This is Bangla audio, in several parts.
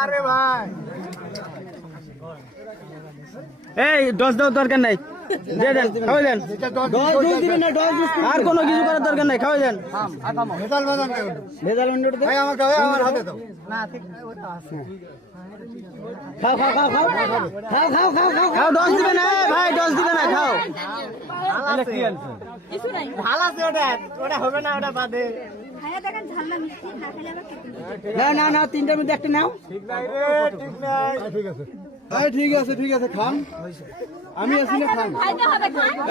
আরে ভাই এই ডস দেওয়ার দরকার নাই, দিয়ে দেন, খাওয়াই দেন। আর কোনো কিছু করার দরকার নাই, খাওয়াই দেন। ভেজাল মিনিট দে। খাও খাও খাও খাও খাও খাও খাও খাও খাও, ডস দিবে না ভাই, ডস দিবে না, খাও। ভালো আছে ওটা, ওটা হবে না, ওটা বাদে। না না না, তিনটার মধ্যে একটা নাও। ঠিক নাই রে, ঠিক নাই। ঠিক আছে ঠিক আছে, খান, আমি আছি না, খান।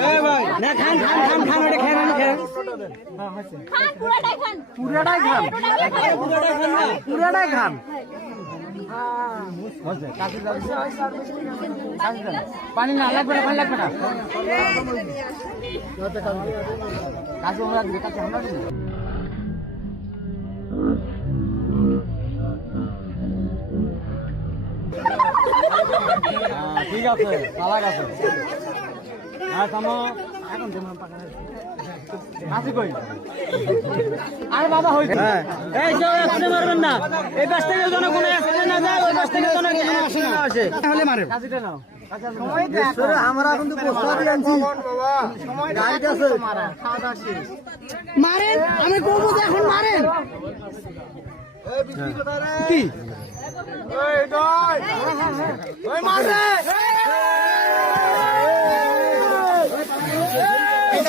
এই ভাই না, খান খান খান খান, ওটা খেয়ে নেন, খেয়ে পুরাটাই খান, পুরাটাই খান না, পুরাটাই খান। পানি না লাগবে না, পানি লাগবে না। ঠিক আছে, চালাক আছে। হ্যাঁ থামো, এখন কই আর বাবা হইছে। এই কেউ একসাথে মারবেন না, এই পাশ থেকে যেন কোনো একসাথে না যায়, ওই পাশ থেকে যেন একসাথে না আসে, তাহলে মারে। কাজিটা নাও, আমরা কিন্তু প্রস্তাবই আনছি, গাইড আছে, মারেন, আমি করবো যে এখন মারেন। কি ওই দই, ওই মার রে। এই